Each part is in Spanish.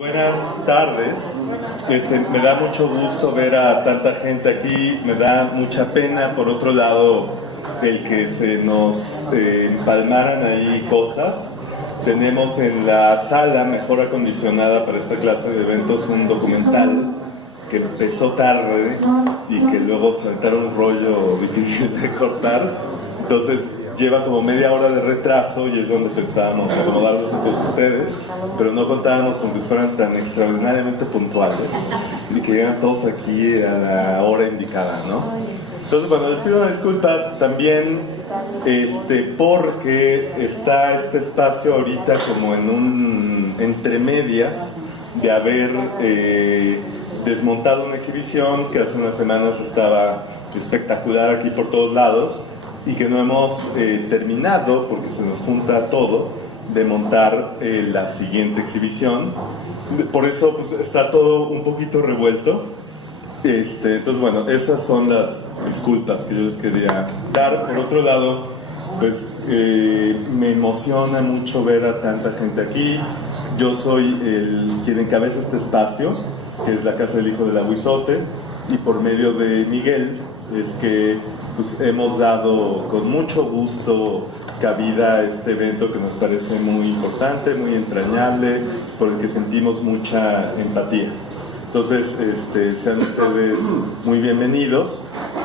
Buenas tardes, me da mucho gusto ver a tanta gente aquí, me da mucha pena por otro lado el que se nos empalmaran ahí cosas. Tenemos en la sala mejor acondicionada para esta clase de eventos un documental que empezó tarde y que luego saltaron un rollo difícil de cortar, entonces lleva como media hora de retraso y es donde pensábamos acomodarlos a todos ustedes, pero no contábamos con que fueran tan extraordinariamente puntuales y que llegan todos aquí a la hora indicada, ¿no? Entonces, bueno, les pido una disculpa también porque está este espacio ahorita como en un entre medias de haber desmontado una exhibición que hace unas semanas estaba espectacular aquí por todos lados y que no hemos terminado, porque se nos junta todo, de montar la siguiente exhibición. Por eso pues, está todo un poquito revuelto. Entonces, bueno, esas son las disculpas que yo les quería dar. Por otro lado, pues me emociona mucho ver a tanta gente aquí. Yo soy quien encabeza este espacio, que es la Casa del Hijo del Aguizote, y por medio de Miguel es que pues, hemos dado con mucho gusto cabida a este evento que nos parece muy importante, muy entrañable, por el que sentimos mucha empatía. Entonces, sean ustedes muy bienvenidos.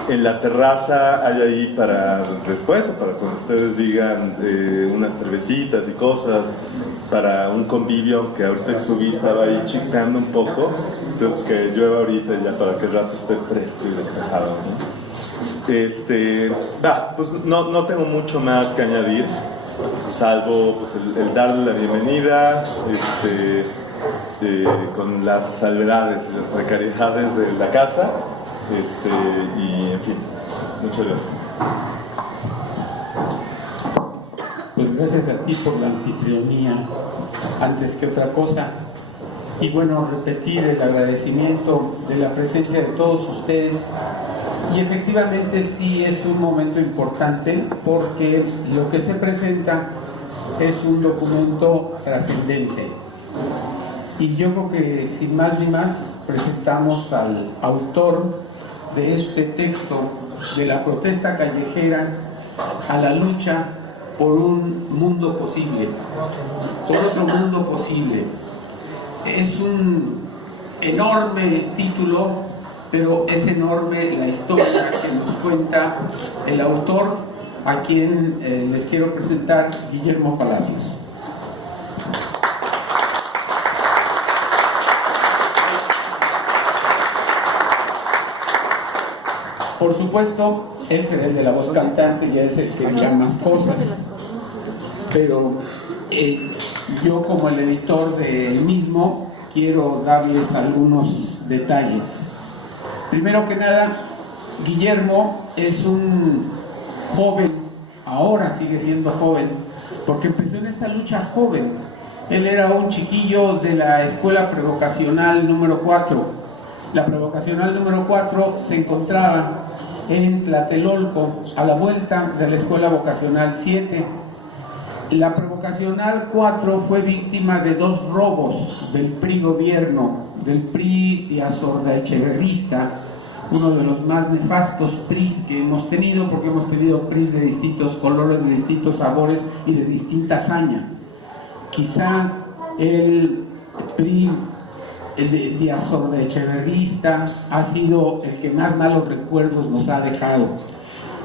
En la terraza hay ahí para después, para cuando ustedes digan unas cervecitas y cosas, para un convivio, que ahorita que subí estaba ahí chispeando un poco, entonces que llueva ahorita ya para que el rato esté fresco y despejado, ¿no? Pues no tengo mucho más que añadir, salvo pues, el darle la bienvenida, con las salvedades y las precariedades de la casa, y en fin, muchas gracias. Pues gracias a ti por la anfitrionía, antes que otra cosa. Y bueno, repetir el agradecimiento de la presencia de todos ustedes. Y efectivamente sí es un momento importante porque lo que se presenta es un documento trascendente. Y yo creo que sin más ni más presentamos al autor de este texto de la protesta callejera a la lucha por un mundo posible, por otro mundo posible. Es un enorme título, pero es enorme la historia que nos cuenta el autor, a quien les quiero presentar, Guillermo Palacios. Por supuesto, él será el de la voz cantante, ya es el que dirá más cosas, pero yo como el editor del mismo quiero darles algunos detalles. Primero que nada, Guillermo es un joven, ahora sigue siendo joven, porque empezó en esta lucha joven. Él era un chiquillo de la escuela prevocacional número 4. La prevocacional número 4 se encontraba en Tlatelolco, a la vuelta de la escuela vocacional 7. La prevocacional 4 fue víctima de 2 robos del PRI gobierno, del PRI diazordaecheverrista, uno de los más nefastos PRIs que hemos tenido, porque hemos tenido PRIs de distintos colores, de distintos sabores y de distinta hazaña. Quizá el PRI el diazordaecheverrista ha sido el que más malos recuerdos nos ha dejado,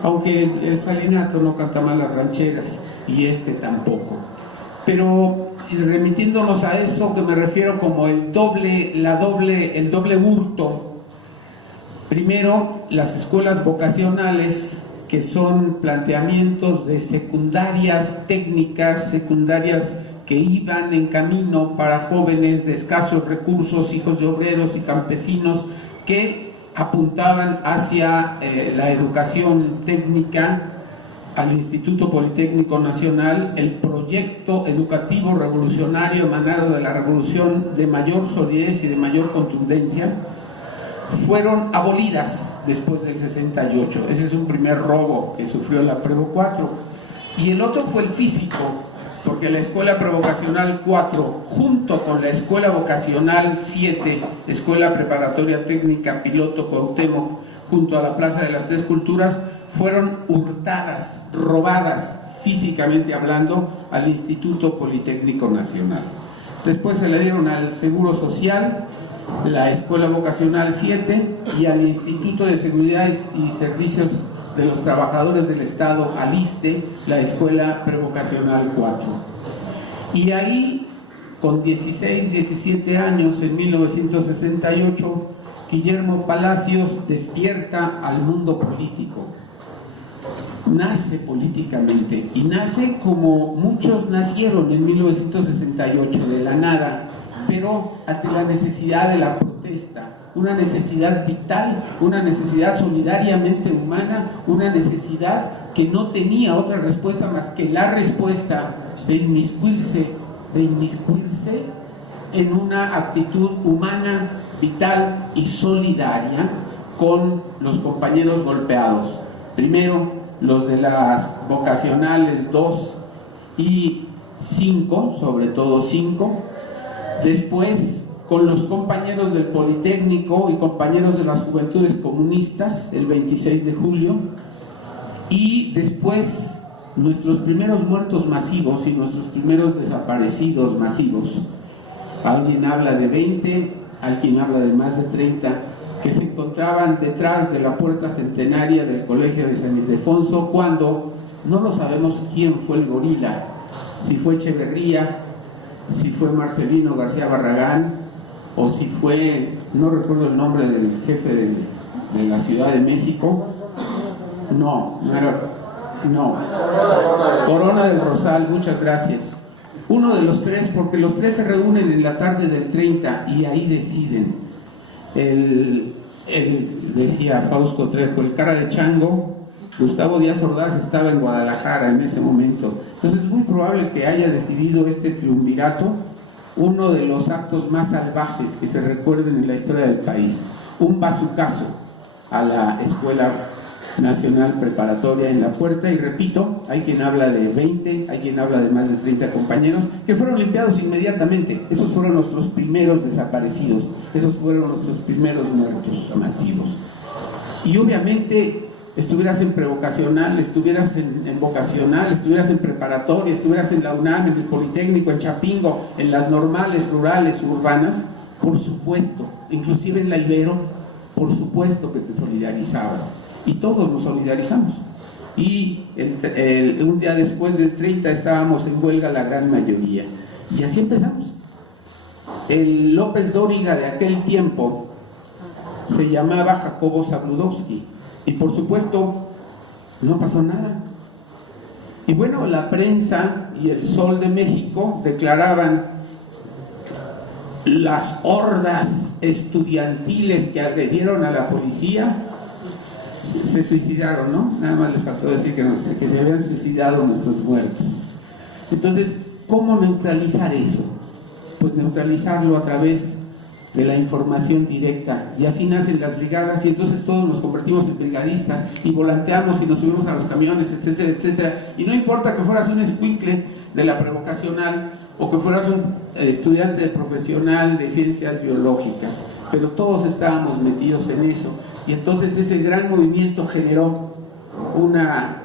aunque el Salinato no canta mal las rancheras y tampoco. Pero remitiéndonos a eso que me refiero como el doble hurto. Primero, las escuelas vocacionales, que son planteamientos de secundarias técnicas, secundarias que iban en camino para jóvenes de escasos recursos, hijos de obreros y campesinos, que apuntaban hacia la educación técnica, al Instituto Politécnico Nacional, el proyecto educativo revolucionario emanado de la revolución de mayor solidez y de mayor contundencia, fueron abolidas después del 68. Ese es un primer robo que sufrió la Prevo 4. Y el otro fue el físico. porque la Escuela Prevocacional 4, junto con la Escuela Vocacional 7, Escuela Preparatoria Técnica Piloto Cuauhtémoc, junto a la Plaza de las Tres Culturas, fueron hurtadas, robadas, físicamente hablando, al Instituto Politécnico Nacional. Después se le dieron al Seguro Social, la Escuela Vocacional 7 y al Instituto de Seguridad y Servicios de los Trabajadores del Estado, al ISSSTE, la Escuela Prevocacional 4. Y ahí, con 16, 17 años, en 1968, Guillermo Palacios despierta al mundo político. Nace políticamente y nace como muchos nacieron en 1968, de la nada, pero ante la necesidad de la protesta, una necesidad vital, una necesidad solidariamente humana, una necesidad que no tenía otra respuesta más que la respuesta de inmiscuirse en una actitud humana, vital y solidaria con los compañeros golpeados. Primero, los de las vocacionales 2 y 5, sobre todo 5, después con los compañeros del Politécnico y compañeros de las Juventudes Comunistas, el 26 de julio, y después nuestros primeros muertos masivos y nuestros primeros desaparecidos masivos. Alguien habla de 20, alguien habla de más de 30, que se encontraban detrás de la puerta centenaria del Colegio de San Ildefonso, cuando no lo sabemos quién fue el gorila, si fue Echeverría, si fue Marcelino García Barragán, o si fue, no recuerdo el nombre del jefe de la Ciudad de México. No era, Corona del Rosal, muchas gracias. Uno de los tres, porque los tres se reúnen en la tarde del 30 y ahí deciden. Decía Fausto Trejo, el cara de chango, Gustavo Díaz Ordaz estaba en Guadalajara en ese momento. Entonces es muy probable que haya decidido este triunvirato uno de los actos más salvajes que se recuerden en la historia del país. Un bazucazo a la Escuela Nacional Preparatoria en la puerta, y repito, hay quien habla de 20, hay quien habla de más de 30 compañeros que fueron limpiados inmediatamente. Esos fueron nuestros primeros desaparecidos, esos fueron nuestros primeros muertos masivos. Y obviamente estuvieras en prevocacional, estuvieras en vocacional, estuvieras en preparatoria, estuvieras en la UNAM, en el Politécnico, en Chapingo, en las normales rurales, urbanas, por supuesto, inclusive en la Ibero, por supuesto que te solidarizabas. Y todos nos solidarizamos. Y un día después del 30 estábamos en huelga la gran mayoría. Y así empezamos. El López Dóriga de aquel tiempo se llamaba Jacobo Zabludovsky. Y por supuesto, no pasó nada. Y bueno, la prensa y el Sol de México declaraban: las hordas estudiantiles que agredieron a la policía se suicidaron, ¿no? Nada más les faltó decir que se habían suicidado nuestros muertos. Entonces, ¿cómo neutralizar eso? Pues neutralizarlo a través de la información directa. Y así nacen las brigadas, y entonces todos nos convertimos en brigadistas y volanteamos y nos subimos a los camiones, etcétera, etcétera. Y no importa que fueras un escuincle de la prevocacional o que fueras un estudiante profesional de ciencias biológicas, pero todos estábamos metidos en eso. Y entonces ese gran movimiento generó una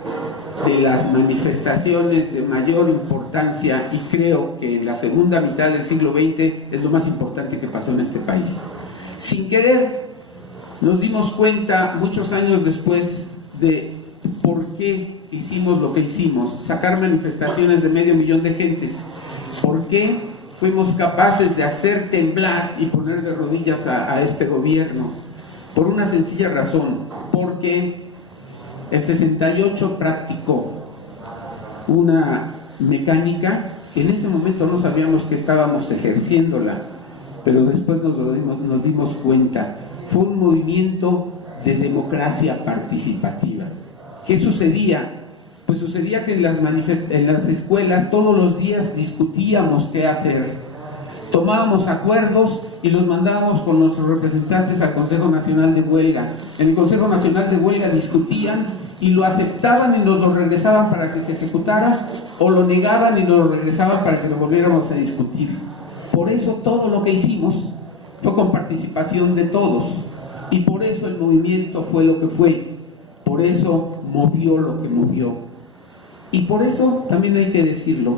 de las manifestaciones de mayor importancia, y creo que en la segunda mitad del siglo XX es lo más importante que pasó en este país. Sin querer, nos dimos cuenta muchos años después de por qué hicimos lo que hicimos, sacar manifestaciones de 500,000 de gentes, por qué fuimos capaces de hacer temblar y poner de rodillas a este gobierno. Por una sencilla razón, porque el 68 practicó una mecánica que en ese momento no sabíamos que estábamos ejerciéndola, pero después nos dimos cuenta. Fue un movimiento de democracia participativa. ¿Qué sucedía? Pues sucedía que en las escuelas todos los días discutíamos qué hacer. Tomábamos acuerdos y los mandábamos con nuestros representantes al Consejo Nacional de Huelga. En el Consejo Nacional de Huelga discutían y lo aceptaban y nos lo regresaban para que se ejecutara, o lo negaban y nos lo regresaban para que lo volviéramos a discutir. Por eso todo lo que hicimos fue con participación de todos, y por eso el movimiento fue lo que fue, por eso movió lo que movió. Y por eso también hay que decirlo,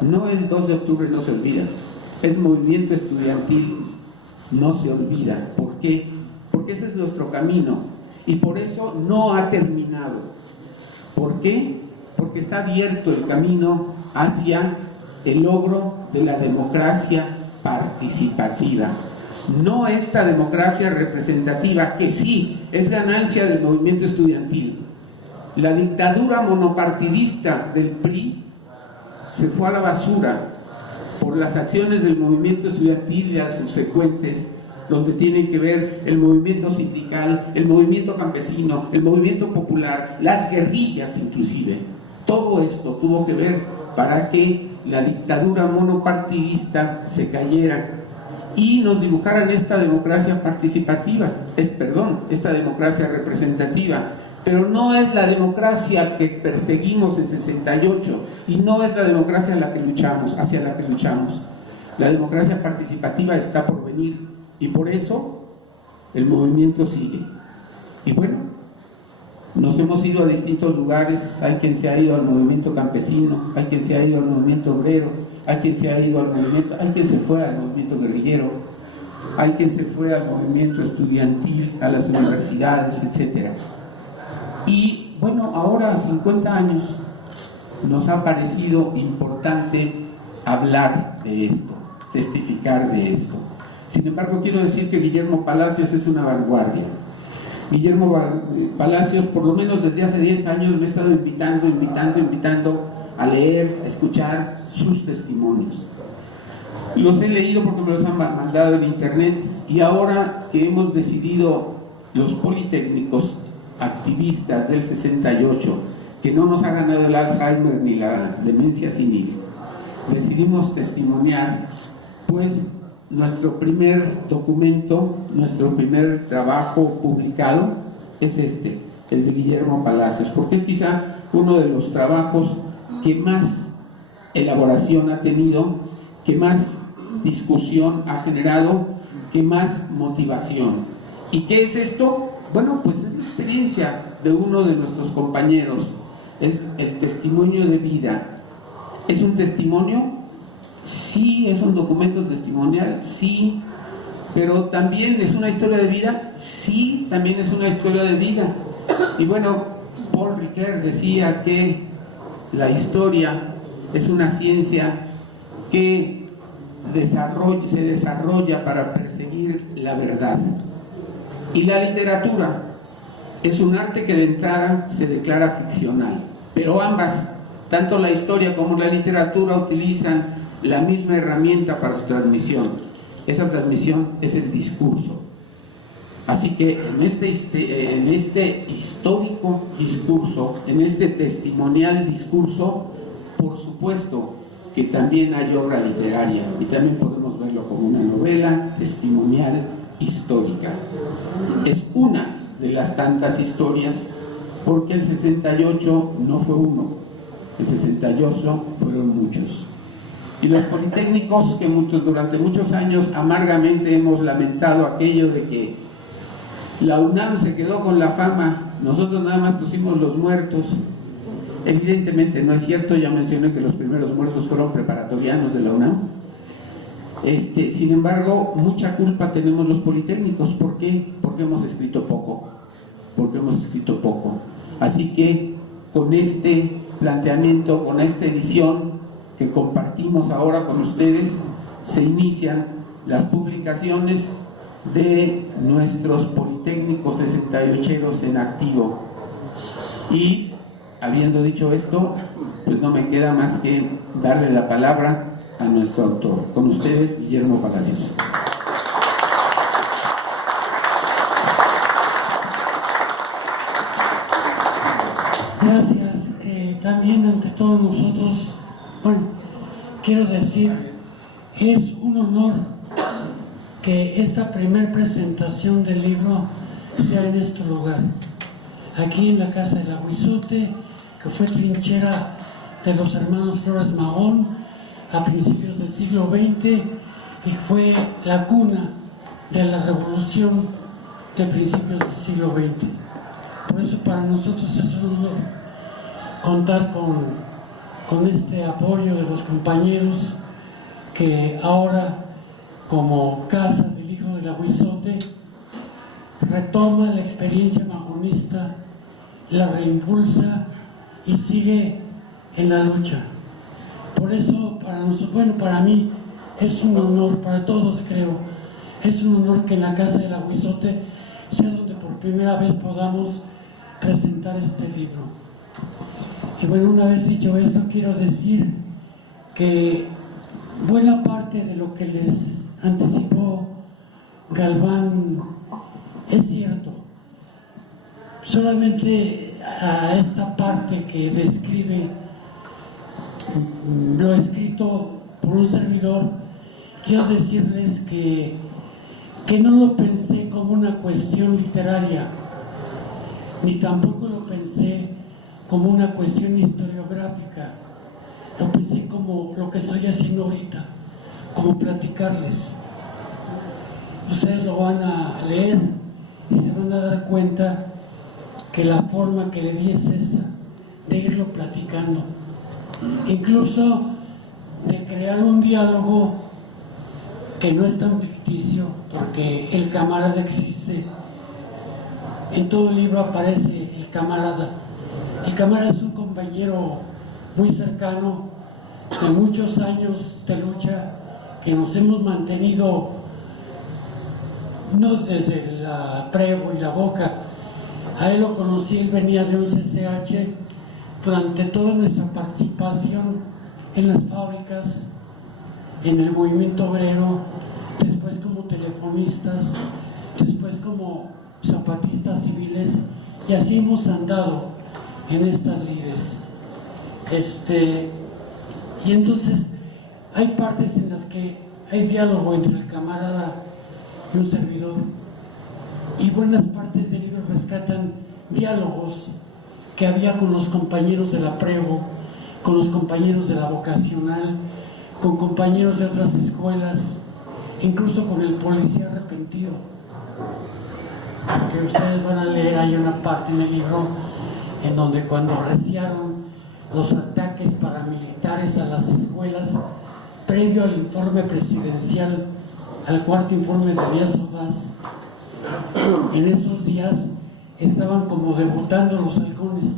no es 2 de octubre, no se olvida, es movimiento estudiantil, no se olvida. ¿Por qué? Porque ese es nuestro camino, y por eso no ha terminado. ¿Por qué? Porque está abierto el camino hacia el logro de la democracia participativa. No esta democracia representativa, que sí es ganancia del movimiento estudiantil. La dictadura monopartidista del PRI se fue a la basura por las acciones del movimiento estudiantil y las subsecuentes, donde tienen que ver el movimiento sindical, el movimiento campesino, el movimiento popular, las guerrillas inclusive. Todo esto tuvo que ver para que la dictadura monopartidista se cayera y nos dibujaran esta democracia participativa, esta democracia representativa. Pero no es la democracia que perseguimos en 68, y no es la democracia hacia la que luchamos. La democracia participativa está por venir, y por eso el movimiento sigue. Y bueno, nos hemos ido a distintos lugares. Hay quien se ha ido al movimiento campesino, hay quien se ha ido al movimiento obrero, hay quien se ha ido al movimiento, hay quien se fue al movimiento guerrillero, hay quien se fue al movimiento estudiantil, a las universidades, etcétera. Y bueno, ahora a 50 años nos ha parecido importante hablar de esto, testificar de esto. Sin embargo, quiero decir que Guillermo Palacios es una vanguardia. Guillermo Palacios, por lo menos desde hace 10 años, me ha estado invitando a leer, a escuchar sus testimonios. Los he leído porque me los han mandado en internet, y ahora que hemos decidido los politécnicos activistas del 68, que no nos ha ganado el Alzheimer ni la demencia senil, decidimos testimoniar, pues, nuestro primer documento, nuestro primer trabajo publicado es el de Guillermo Palacios, porque es quizá uno de los trabajos que más elaboración ha tenido, que más discusión ha generado, que más motivación. ¿Y qué es esto? Bueno, pues es la experiencia de uno de nuestros compañeros, es el testimonio de vida. ¿Es un testimonio? Sí, es un documento testimonial, sí, pero también es una historia de vida, sí, también es una historia de vida. Y bueno, Paul Ricoeur decía que la historia es una ciencia que se desarrolla para perseguir la verdad. Y la literatura es un arte que de entrada se declara ficcional, pero ambas, tanto la historia como la literatura, utilizan la misma herramienta para su transmisión. Esa transmisión es el discurso. Así que en este histórico discurso, en este testimonial discurso, por supuesto que también hay obra literaria, y también podemos verlo como una novela testimonial histórica. Es una de las tantas historias, porque el 68 no fue uno, el 68 fueron muchos. Y los politécnicos, que durante muchos años amargamente hemos lamentado aquello de que la UNAM se quedó con la fama, nosotros nada más pusimos los muertos. Evidentemente no es cierto, ya mencioné que los primeros muertos fueron preparatorianos de la UNAM. Sin embargo, mucha culpa tenemos los politécnicos. ¿Por qué? Porque hemos escrito poco. Así que con este planteamiento, con esta edición que compartimos ahora con ustedes, se inician las publicaciones de nuestros politécnicos 68eros en activo. Y habiendo dicho esto, pues no me queda más que darle la palabra a nuestro autor. Con ustedes, Guillermo Palacios. Gracias. También ante todos nosotros, bueno, quiero decir, es un honor que esta primer presentación del libro sea en este lugar. aquí en la casa del Aguizote, que fue trinchera de los hermanos Flores Magón a principios del siglo XX y fue la cuna de la revolución de principios del siglo XX. Por eso para nosotros es un honor contar con este apoyo de los compañeros que ahora, como casa del hijo del Aguizote, retoma la experiencia magonista, la reimpulsa y sigue en la lucha. Por eso para nosotros, bueno, para mí es un honor, para todos creo, es un honor que en la casa del Aguizote sea donde por primera vez podamos presentar este libro. Y bueno, una vez dicho esto, quiero decir que buena parte de lo que les anticipó Galván es cierto. Solamente a esta parte que describe lo escrito por un servidor, quiero decirles que no lo pensé como una cuestión literaria, ni tampoco lo pensé como una cuestión historiográfica. Lo pensé como lo que estoy haciendo ahorita, como platicarles. Ustedes lo van a leer y se van a dar cuenta que la forma que le di es esa, de irlo platicando. Incluso de crear un diálogo que no es tan ficticio, porque el camarada existe. En todo el libro aparece el camarada. El camarada es un compañero muy cercano, de muchos años de lucha, que nos hemos mantenido, no desde la Prevo y la Boca. A él lo conocí, él venía de un CCH durante toda nuestra participación en las fábricas, en el movimiento obrero, después como telefonistas, después como zapatistas civiles, y así hemos andado en estas lides. Y entonces hay partes en las que hay diálogo entre el camarada y un servidor, y buenas partes del libro rescatan diálogos que había con los compañeros de la Prevo, con los compañeros de la vocacional, con compañeros de otras escuelas, incluso con el policía arrepentido. Porque ustedes van a leer, hay una parte en el libro en donde cuando arreciaron los ataques paramilitares a las escuelas, previo al informe presidencial, al cuarto informe de Díaz Ordaz, en esos días estaban como debutando los halcones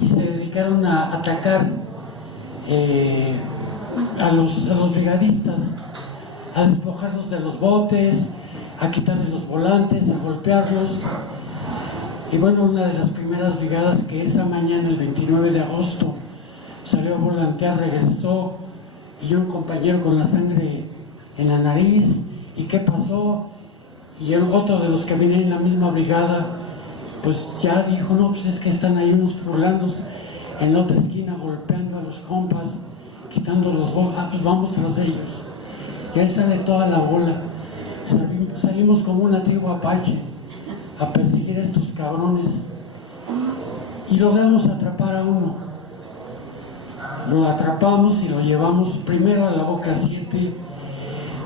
y se dedicaron a atacar a los brigadistas, a despojarlos de los botes, a quitarles los volantes, a golpearlos. Y bueno, una de las primeras brigadas que esa mañana, el 29 de agosto, salió a volantear, regresó, y un compañero con la sangre en la nariz. ¿Y qué pasó? Y otro de los que venían en la misma brigada, pues ya dijo, no, pues es que están ahí unos fulanos en la otra esquina golpeando a los compas, quitando los bolas, y vamos tras ellos. Y ahí sale toda la bola. Salimos como una tribu apache a perseguir a estos cabrones y logramos atrapar a uno. Lo atrapamos y lo llevamos primero a la Boca 7.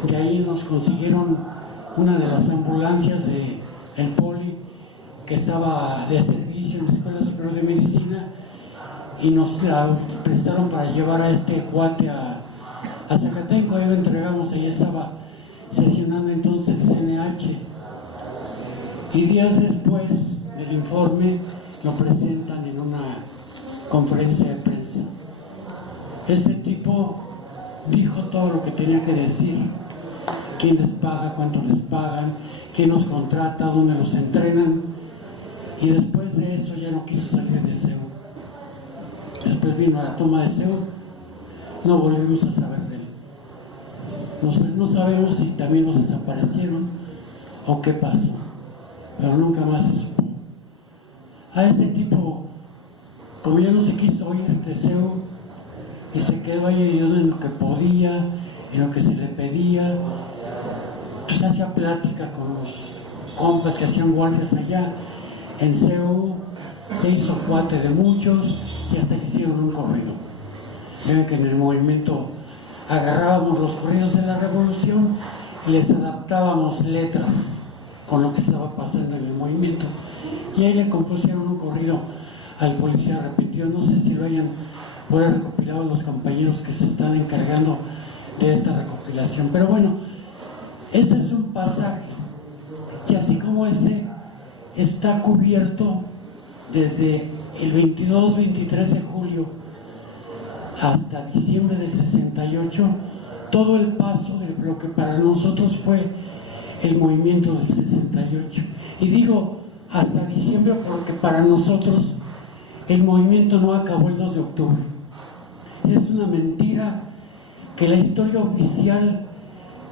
De ahí nos consiguieron una de las ambulancias del Poli, que estaba de servicio en la Escuela Superior de Medicina, y nos la prestaron para llevar a este cuate a Zacatenco. Ahí lo entregamos, ahí estaba sesionando entonces el CNH. Y días después del informe lo presentan en una conferencia de prensa. Este tipo dijo todo lo que tenía que decir: quién les paga, cuánto les pagan, quién los contrata, dónde los entrenan. Y después de eso ya no quiso salir de Seúl. Después vino la toma de Seúl, no volvimos a saber de él. No sabemos si también los desaparecieron o qué pasó, pero nunca más se supo. A este tipo, como ya no se quiso ir de Seúl y se quedó ahí ayudando en lo que podía, en lo que se le pedía, pues hacía plática con los compas que hacían guardias allá, en CEU, se hizo cuate de muchos y hasta le hicieron un corrido. Vean que en el movimiento agarrábamos los corridos de la revolución y les adaptábamos letras con lo que estaba pasando en el movimiento. Y ahí le compusieron un corrido al policía arrepentido. No sé si lo hayan por haber recopilado los compañeros que se están encargando de esta recopilación. Pero bueno, este es un pasaje y así como este está cubierto desde el 22-23 de julio hasta diciembre del 68, todo el paso de lo que para nosotros fue el movimiento del 68. Y digo hasta diciembre porque para nosotros el movimiento no acabó el 2 de octubre. Es una mentira que la historia oficial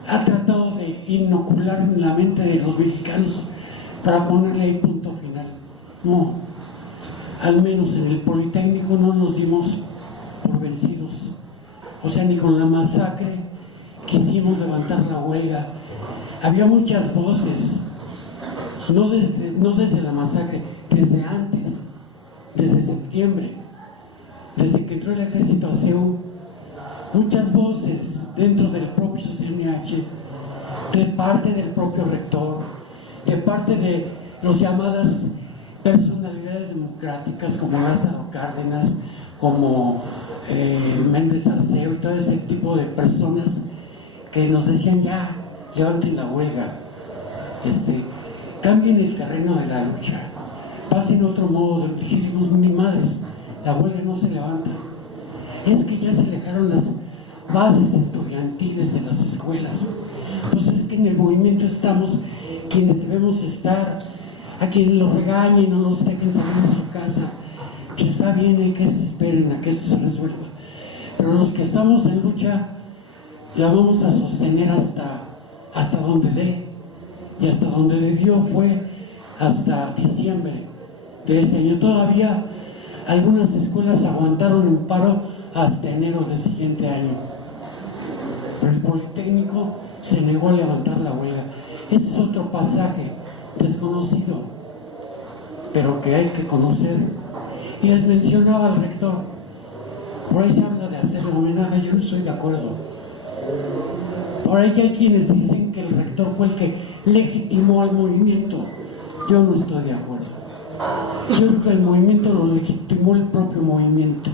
ha tratado de inocular en la mente de los mexicanos para ponerle ahí punto final. No, al menos en el Politécnico no nos dimos por vencidos. O sea, ni con la masacre quisimos levantar la huelga. Había muchas voces, no desde la masacre, desde antes, desde septiembre, desde que entró el ejército a CEU, muchas voces dentro del propio CNH, de parte del propio rector, de parte de los llamadas personalidades democráticas como Lázaro Cárdenas, como Méndez Arceo y todo ese tipo de personas que nos decían ya, levanten la huelga, cambien el terreno de la lucha, pasen otro modo de dijimos, ni madres, la huelga no se levanta. Es que ya se alejaron las bases estudiantiles de las escuelas. Pues es que en el movimiento estamos quienes debemos estar, a quienes los regañen, no los dejen salir de su casa, que está bien, hay que se esperen a que esto se resuelva. Pero los que estamos en lucha, la vamos a sostener hasta donde dé, y hasta donde le dio fue hasta diciembre de ese año. Todavía algunas escuelas aguantaron en paro hasta enero del siguiente año. Pero el Politécnico se negó a levantar la huelga. Ese es otro pasaje desconocido, pero que hay que conocer. Y les mencionaba al rector, por ahí se habla de hacerle homenaje, yo no estoy de acuerdo. Por ahí hay quienes dicen que el rector fue el que legitimó al movimiento. Yo no estoy de acuerdo. Yo creo que el movimiento lo legitimó el propio movimiento.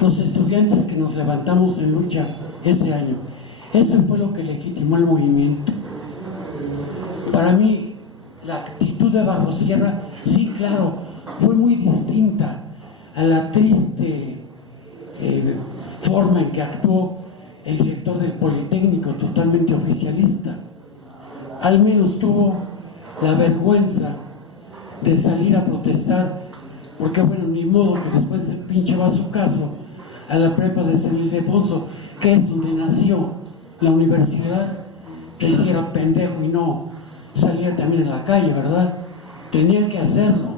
Los estudiantes que nos levantamos en lucha ese año, eso fue lo que legitimó el movimiento. Para mí, la actitud de Barrosierra, sí, claro, fue muy distinta a la triste forma en que actuó el director del Politécnico, totalmente oficialista. Al menos tuvo la vergüenza de salir a protestar, porque bueno, ni modo que después se pinche va a su caso a la prepa de San Ildefonso, que es donde nació la universidad, que hiciera pendejo y no salía también en la calle, ¿verdad? Tenía que hacerlo,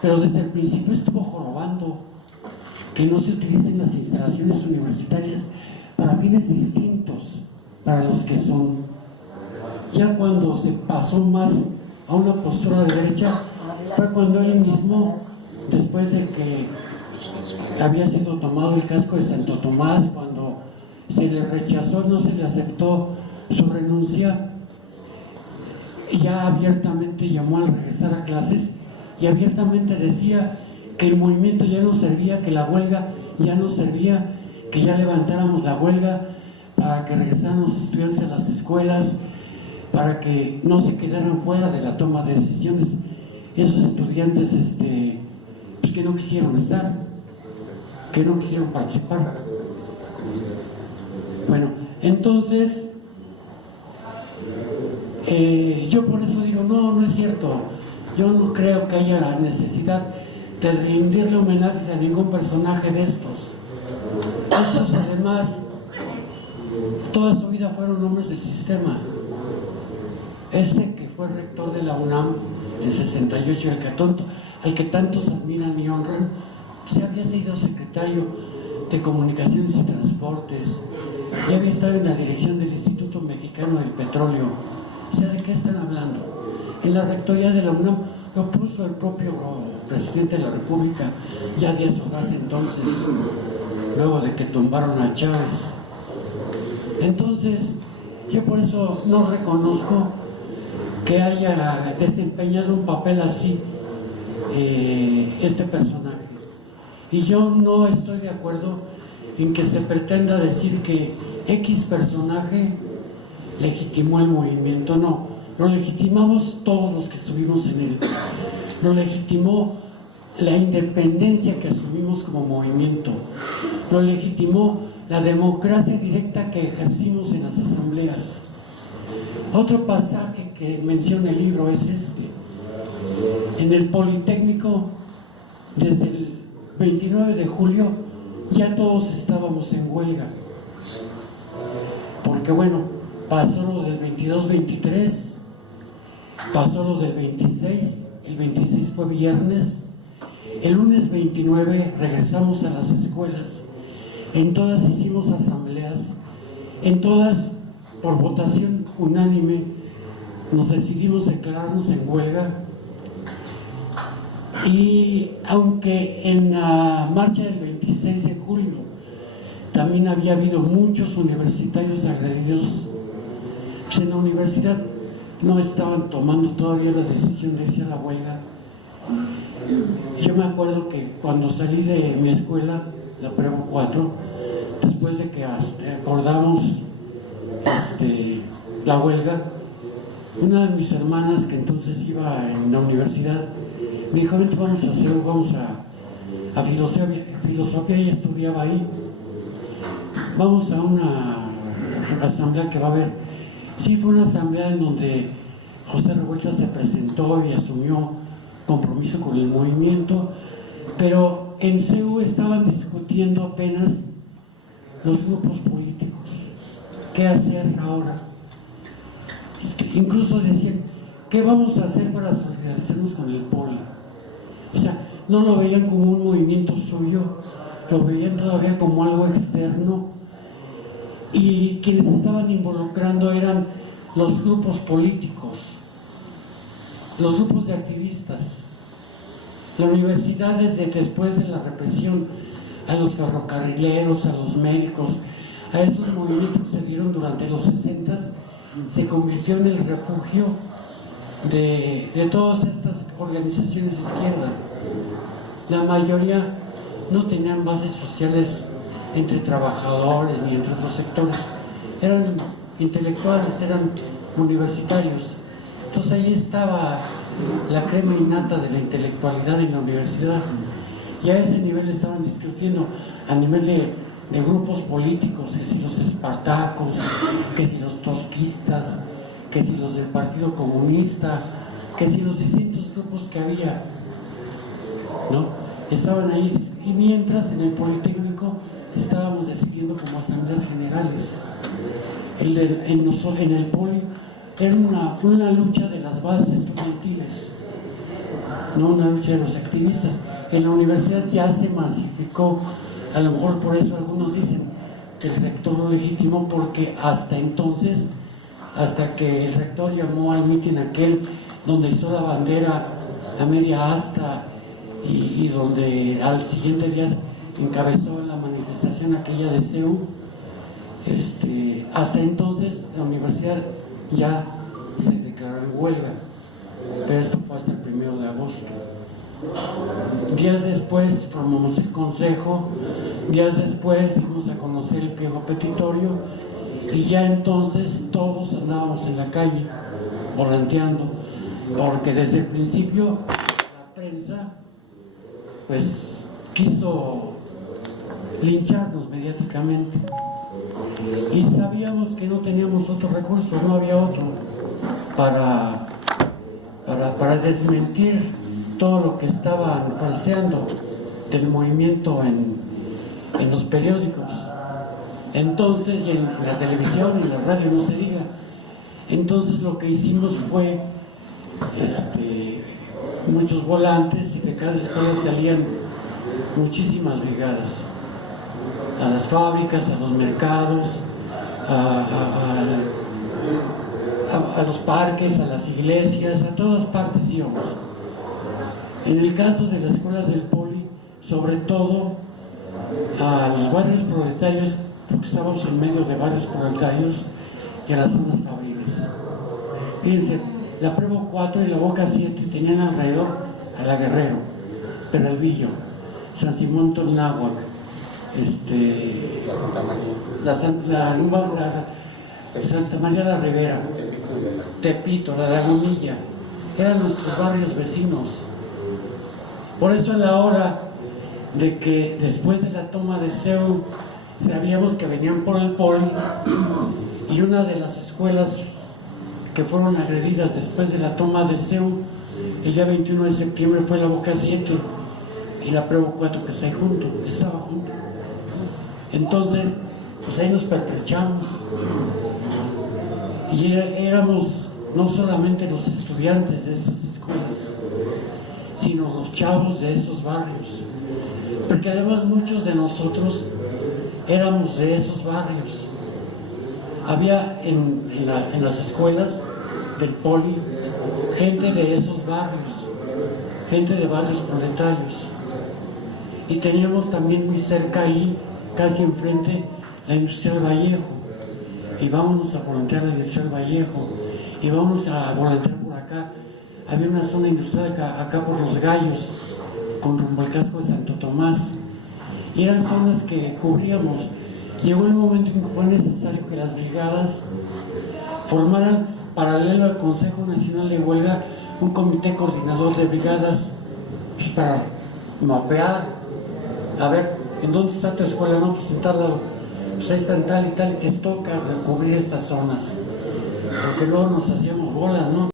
pero desde el principio estuvo jorobando que no se utilicen las instalaciones universitarias para fines distintos para los que son. Ya cuando se pasó más a una postura de derecha fue cuando él mismo, después de que había sido tomado el casco de Santo Tomás, cuando se le rechazó, no se le aceptó su renuncia, ya abiertamente llamó al regresar a clases y abiertamente decía que el movimiento ya no servía, que la huelga ya no servía, que ya levantáramos la huelga para que regresaran los estudiantes a las escuelas, para que no se quedaran fuera de la toma de decisiones esos estudiantes pues que no quisieron estar, que no quisieron participar. Bueno, entonces yo por eso digo, no es cierto, yo no creo que haya la necesidad de rendirle homenajes a ningún personaje de estos. Estos además toda su vida fueron hombres del sistema. Que fue rector de la UNAM en 68, al que tantos admiran y honran, se había sido secretario de Comunicaciones y Transportes, ya había estado en la dirección del Instituto Mexicano del Petróleo. O sea, ¿de qué están hablando? En la rectoría de la UNAM lo puso el propio presidente de la República ya 10 horas entonces, luego de que tumbaron a Chávez. Entonces, yo por eso no reconozco que haya desempeñado un papel así este personaje. Y yo no estoy de acuerdo en que se pretenda decir que X personaje legitimó el movimiento. No, lo legitimamos todos los que estuvimos en él. Lo legitimó la independencia que asumimos como movimiento. Lo legitimó la democracia directa que ejercimos en las asambleas. Otro pasaje que menciona el libro es este. En el Politécnico, desde el 29 de julio, ya todos estábamos en huelga. Porque bueno, pasó lo del 22-23, pasó lo del 26, el 26 fue viernes, el lunes 29 regresamos a las escuelas, en todas hicimos asambleas, en todas, por votación unánime, nos decidimos declararnos en huelga. Y aunque en la marcha del 26 de julio también había habido muchos universitarios agredidos, pues en la universidad no estaban tomando todavía la decisión de irse a la huelga. Yo me acuerdo que cuando salí de mi escuela, la Prepa 4, después de que acordamos la huelga, una de mis hermanas que entonces iba en la universidad me dijo: vente, vamos a filosofía, y estudiaba ahí. Vamos a una asamblea que va a haber. Sí, fue una asamblea en donde José Revuelta se presentó y asumió compromiso con el movimiento, pero en CEU estaban discutiendo apenas los grupos políticos. ¿Qué hacer ahora? Incluso decían: ¿qué vamos a hacer para solidarizarnos con el Poli? O sea, no lo veían como un movimiento suyo, lo veían todavía como algo externo, y quienes estaban involucrando eran los grupos políticos, los grupos de activistas. La universidad, desde después de la represión a los ferrocarrileros, a los médicos, a esos movimientos que se dieron durante los 60s, se convirtió en el refugio de todas estas organizaciones de izquierda. La mayoría no tenían bases sociales entre trabajadores ni entre otros sectores, eran intelectuales, eran universitarios. Entonces ahí estaba la crema innata de la intelectualidad en la universidad, y a ese nivel estaban discutiendo, a nivel de grupos políticos, que si los espartacos, que si los trotskistas, que si los del Partido Comunista, que si los distintos grupos que había, ¿no? Estaban ahí, y mientras en el Politécnico estábamos decidiendo como asambleas generales. En el Poli era una lucha de las bases estudiantiles, no una lucha de los activistas. En la universidad ya se masificó, a lo mejor por eso algunos dicen que el rector lo legitimó, porque hasta entonces, hasta que el rector llamó al mitin aquel donde hizo la bandera a media asta y donde al siguiente día encabezó la manifestación aquella de CEU, hasta entonces la universidad ya se declaró en huelga, pero esto fue hasta el 1 de agosto. Días después formamos el consejo, días después dimos a conocer el pliego petitorio, y ya entonces todos andábamos en la calle volanteando, porque desde el principio la prensa pues quiso lincharnos mediáticamente, y sabíamos que no teníamos otro recurso, no había otro para desmentir todo lo que estaban falseando del movimiento en los periódicos. Entonces, y en la televisión y en la radio no se diga. Entonces lo que hicimos fue muchos volantes, y de cada escuela salían muchísimas brigadas a las fábricas, a los mercados, a los parques, a las iglesias, a todas partes íbamos. En el caso de las escuelas del Poli, sobre todo a los barrios proletarios, porque estábamos en medio de barrios proletarios y a las zonas fabriles. Fíjense, la Prevo 4 y la Boca 7 tenían alrededor a la Guerrero, Peralvillo, San Simón Tolnáhuac, Santa María la Ribera, Tepito, la Lagunilla, eran nuestros barrios vecinos. Por eso a la hora de que después de la toma de CEU sabíamos que venían por el Poli, y una de las escuelas que fueron agredidas después de la toma del CEU el día 21 de septiembre fue la Boca 7 y la Prevo 4, que está ahí junto, estaba junto. Entonces, pues ahí nos pertrechamos y éramos no solamente los estudiantes de esas escuelas, sino los chavos de esos barrios, porque además muchos de nosotros éramos de esos barrios. Había en las escuelas del Poli gente de esos barrios, gente de barrios proletarios, y teníamos también muy cerca ahí, casi enfrente, la Industrial Vallejo, y vámonos a volantear la Industrial Vallejo, y vámonos a volantear por acá. Había una zona industrial acá por Los Gallos, con rumbo al casco de Santo Tomás, y eran zonas que cubríamos. Llegó el momento en que fue necesario que las brigadas formaran, paralelo al Consejo Nacional de Huelga, un comité coordinador de brigadas, pues, para mapear, a ver, ¿en dónde está tu escuela? No, pues en tal lado, pues ahí están tal y tal, que toca recubrir estas zonas, porque luego nos hacíamos bolas, ¿no?